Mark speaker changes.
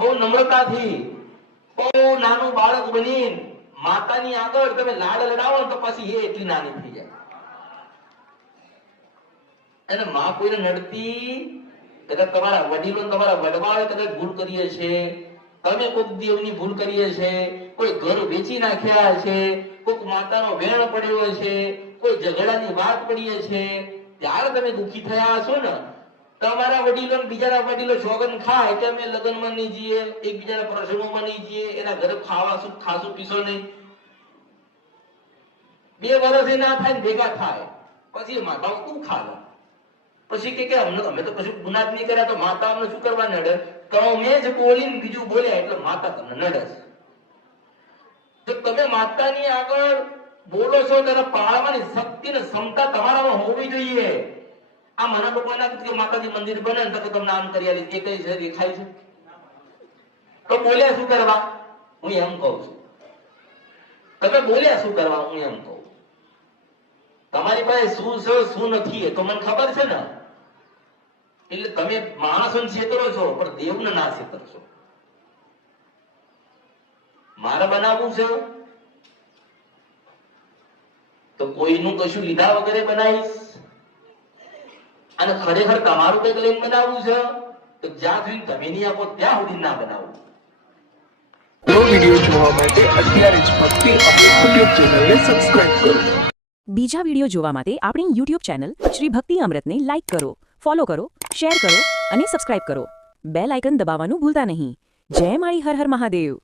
Speaker 1: બહુ નમ્રતાથી, બહુ નાનું બાળક બની માતાની આગળ તમે લાડ લડાવો તો પછી એ એટલી નાની થઈ જાય. અને માં કોઈને નડતી કદાચ તમારા વડીલો તમારા વડવાળે કદાચ ભૂલ કરીએ છે તમે કોઈક દેવની ભૂલ કરીએ છે કોઈ ઘર વેચી નાખ્યા છે, કોઈક માતાનો વેણ પડ્યો છે, કોઈ ઝઘડાની વાત પડીએ છે ત્યારે તમે દુખી થયા છો ને? તમારા વડીલો બીજાના વડીલો સોગન ખાય તો અમે લગ્નમાં નહીં જઈએ, એકબીજાના પ્રસંગોમાં નહીં જઈએ, એના ઘરે ખાવા શું, ખાશું, પીશો નહીં. બે વર્ષ ના થાય ભેગા થાય, પછી મા શું ખાવા? પછી કે અમને, અમે તો કશું ગુનાહ નહીં કર્યા તો માતા અમને શું કરવા નડે? તમે જ બોલીને બીજું બોલ્યા, એટલે માતા તમને નડે તો તમે માતાની આગળ બોલો છો, ત્યારે પાળવાની આ મારા પપ્પા ના કે માતાજી મંદિર બને તો તમને આમ કરી આલી, એ કઈ છે દેખાય છે? તો બોલ્યા શું કરવા? હું એમ કહું છું. તમે બોલ્યા શું કરવા? હું એમ કહું તમારી પાસે શું છે, શું નથી એ તો મને ખબર છે ને. એટલે તમે માણસોને છેતરો છો, પણ દેવને ના છેતરશો મારે બનાવવું છે? તો કોઈનું કશું લીધા વગેરે બનાવીશ? અને ખરેખર તમારું કંઈક લઈને બનાવવું છે? તો જ્યાં સુધી તમે નહીં આપો ત્યાં સુધી ના બનાવું.
Speaker 2: નવો વીડિયો જોવા માટે અત્યારે જ ભક્તિ અમૃત યુટ્યુબ ચેનલને સબસ્ક્રાઇબ કરો.
Speaker 3: બીજા વીડિયો જોવા માટે આપણી યુટ્યુબ ચેનલ શ્રી ભક્તિ અમૃતને લાઇક કરો ફોલો કરો શેર કરો અને સબસ્ક્રાઇબ કરો. બેલ આઇકન દબાવવાનું ભૂલતા નહીં. જય માળી હર હર મહાદેવ.